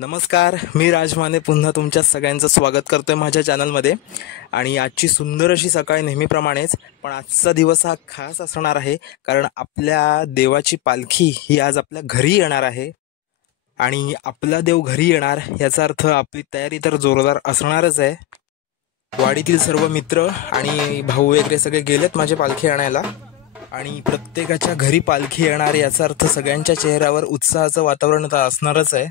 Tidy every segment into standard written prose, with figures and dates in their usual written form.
नमस्कार, मी राजमाने पुन्हा तुमच्या सगळ्यांचं स्वागत करतोय माझ्या चॅनलमध्ये. आणि आजची सुंदर अशी सकाळ नेहमीप्रमाणेच, पण आजचा दिवस हा खास असणार आहे कारण आपल्या देवाची पालखी ही आज आपल्या घरी येणार आहे. आणि आपला देव घरी येणार याचा अर्थ आपली तयारी तर जोरदार असणारच आहे. वाडीतील सर्व मित्र आणि भाऊ वगैरे सगळे गेलेत माझे पालखी आणायला आणि प्रत्येकाच्या घरी पालखी येणार याचा अर्थ सगळ्यांच्या चेहऱ्यावर उत्साहाचं वातावरण तर असणारच आहे.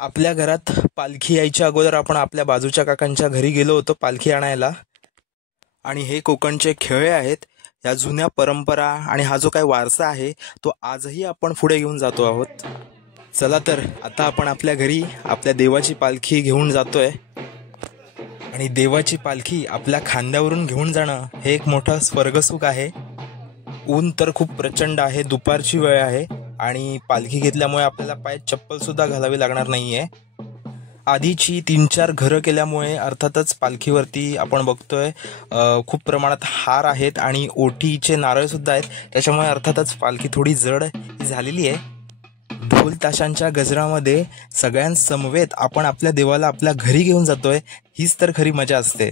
आपल्या घरात पालखी यायच्या अगोदर आपण आपल्या बाजूच्या काकांच्या घरी गेलो होतो पालखी आणायला. आणि हे कोकणचे खेळे आहेत, ह्या जुन्या परंपरा आणि हा जो काही वारसा आहे तो आजही आपण पुढे घेऊन जातो आहोत. चला तर आता आपण आपल्या घरी आपल्या देवाची पालखी घेऊन जातोय. आणि देवाची पालखी आपल्या खांद्यावरून घेऊन जाणं हे एक मोठं स्वर्गसुख आहे. ऊन तर खूप प्रचंड आहे, दुपारची वेळ आहे आणि पालखी घेतल्यामुळे आपल्याला पायात चप्पल सुद्धा घालावी लागणार नाहीये. आधीची 3-4 घरं केल्यामुळे अर्थातच पालखीवरती आपण बघतोय खूप प्रमाणात हार आहेत आणि ओटीचे नारळ सुद्धा आहेत, त्याच्यामुळे अर्थातच पालखी थोडी जड झालेली आहे. ढोल ताशांच्या गजरामध्ये सगळ्यांसमवेत आपण आपल्या देवाला आपल्या घरी घेऊन जातोय, हीच तर खरी मजा असते.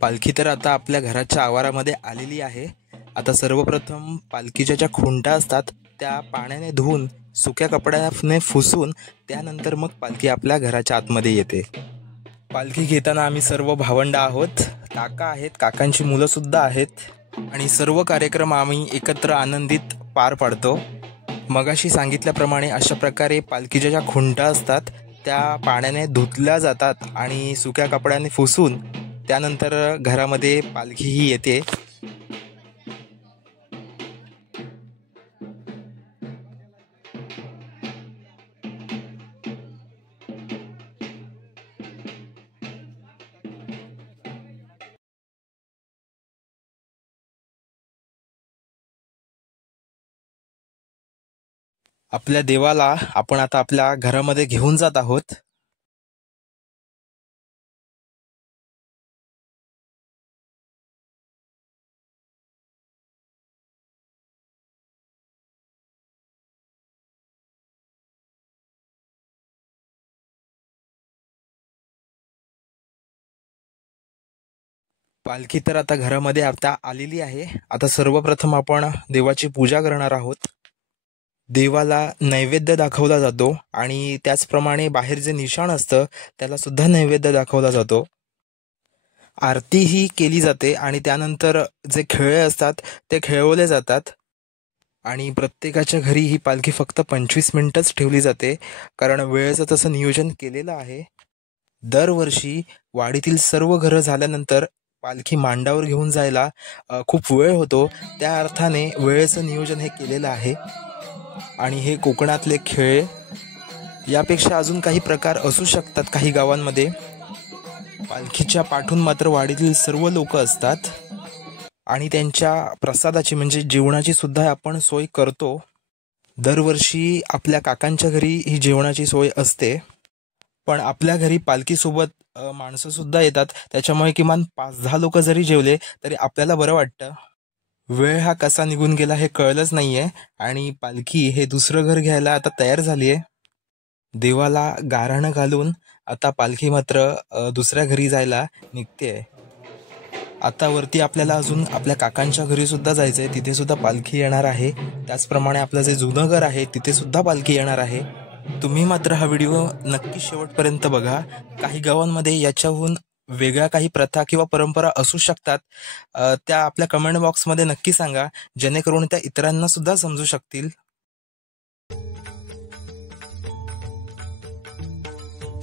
पालखी तर आता आपल्या घराच्या आवारामध्ये आलेली आहे. आता सर्वप्रथम पालखीच्या ज्या खुंटा असतात त्या पाण्याने धुवून सुक्या कपड्याने पुसून त्यानंतर मग पालखी आपल्या घराच्या आतमध्ये येते. पालखी घेताना आम्ही सर्व भावंड आहोत, काका आहेत, काकांची मुलं सुद्धा आहेत आणि सर्व कार्यक्रम आम्ही एकत्र आनंदित पार पाडतो. मगाशी सांगितल्याप्रमाणे अशा प्रकारे पालखीच्या ज्या खुंटा असतात त्या पाण्याने धुतल्या जातात आणि सुक्या कपड्याने पुसून त्यानंतर घरामध्ये पालखी ही येते. आपल्या देवाला आपण आता आपल्या घरामध्ये घेऊन जात आहोत. पालखी तर आता घरामध्ये आता आलेली आहे. आता सर्वप्रथम आपण देवाची पूजा करणार आहोत. देवाला नैवेद्य दाखवला जातो आणि त्याचप्रमाणे बाहेर जे निशाण असतं त्याला सुद्धा नैवेद्य दाखवला जातो. आरती ही केली जाते आणि त्यानंतर जे खेळे असतात ते खेळवले जातात. आणि प्रत्येकाच्या घरी ही पालखी फक्त 25 मिनिटच ठेवली जाते कारण वेळेचं तसं नियोजन केलेलं आहे. दरवर्षी वाडीतील सर्व घरं झाल्यानंतर पालखी मांडावर घेऊन जायला खूप वेळ होतो, त्या अर्थाने वेळेचं नियोजन हे केलेलं आहे. आणि हे कोकणातले खेळ, यापेक्षा अजून काही प्रकार असू शकतात काही गावांमध्ये. पालखीच्या पाठून मात्र वाडीतील सर्व लोक असतात आणि त्यांच्या प्रसादाची म्हणजे जेवणाची सुद्धा आपण सोय करतो. दरवर्षी आपल्या काकांच्या घरी ही जेवणाची सोय असते, पण आपल्या घरी पालखीसोबत माणसं सुद्धा येतात, त्याच्यामुळे किमान 5-10 लोक जरी जेवले तरी आपल्याला बरं वाटतं. वेळ हा कसा निघून गेला हे कळलंच नाहीये आणि पालखी हे दुसरं घर घ्यायला आता तयार झालीये. देवाला गाऱ्हाणं घालून आता पालखी मात्र दुसऱ्या घरी जायला निघते. आता वरती आपल्याला अजून आपल्या काकांच्या घरी सुद्धा जायचंय, तिथे सुद्धा पालखी येणार आहे. त्याचप्रमाणे आपलं जे जुनं घर आहे तिथे सुद्धा पालखी येणार आहे. तुम्ही मात्र हा व्हिडिओ नक्की शेवटपर्यंत बघा. काही गावांमध्ये याच्याहून वेगळ्या काही प्रथा किंवा परंपरा असू शकतात, त्या आपल्या कमेंट बॉक्समध्ये नक्की सांगा, जेणेकरून त्या इतरांना सुद्धा समजू शकतील.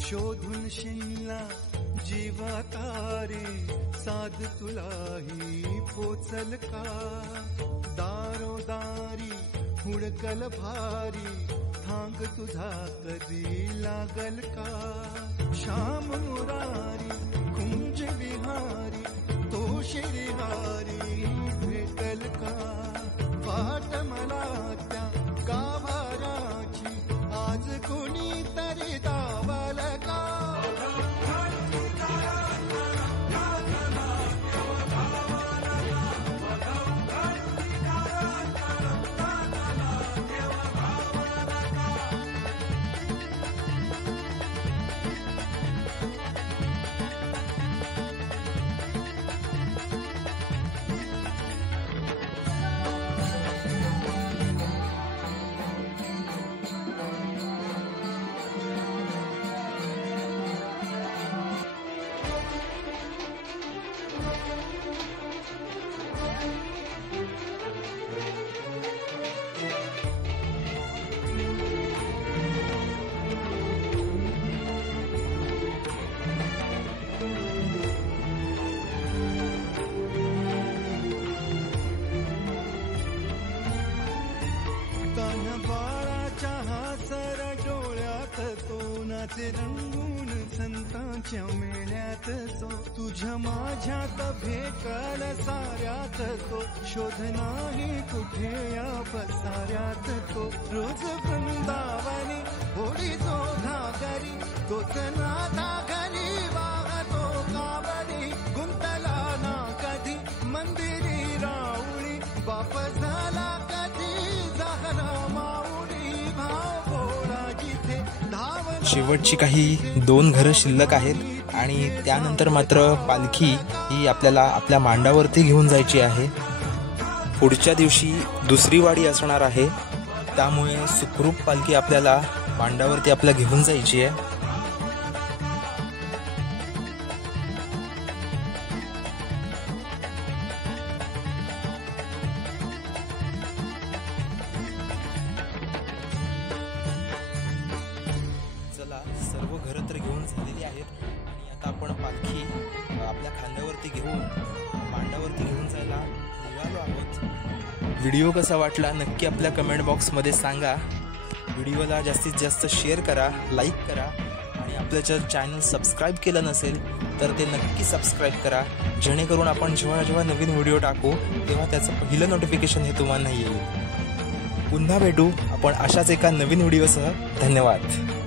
शोधून शिनला जीवा तारे, साध तुलाही पोचल का? दारोदारी हुडकल भारी, थांग तुझा कधी लागल का? श्याम मुरारी कुंज विहारी, तो श्रीहारी भेटल का? वाट मला त्या गाभाराची, आज कोणी तरी दावल का? नाचे रंगून संतांच्या मेळ्यात तो तुझ्या माझ्यात भेकल साऱ्यात तो शोध नाही कुठे या पसाऱ्यात तो रोज वृंदावनी होळी जो घागरी तोच नाथा घरी वाहतो कावडी गुंतला ना कधी मंदिरी राऊळी बाप झाला कधी जहरा माऊली भाव गोळा जिथे धाव शेवटची काही 2 घरं शिल्लक आहेत आणि त्यानंतर मात्र पालखी ही आपल्याला आपल्या मांडावरती घेऊन जायची आहे. पुढच्या दिवशी दुसरी वाडी असणार आहे, त्यामुळे सुखरूप पालखी आपल्याला मांडावरती आपल्या घेऊन जायची आहे. चला, सर्व घरं तर घेऊन झालेली आहेत आणि आता आपण पालखी आपल्या खांद्यावरती घेऊन मांडावरती घेऊन जायला निघालो आहोत. व्हिडिओ कसा वाटला नक्की आपल्या कमेंट बॉक्समध्ये सांगा. व्हिडिओला जास्तीत जास्त शेअर करा, लाईक करा आणि आपलं चॅनल सबस्क्राईब केलं नसेल तर ते नक्की सबस्क्राईब करा, जेणेकरून आपण जेव्हा नवीन व्हिडिओ टाकू तेव्हा त्याचं पहिलं नोटिफिकेशन हे तुम्हाला येईल. पुन्हा भेटू आपण अशाच एका नवीन व्हिडिओसह. धन्यवाद.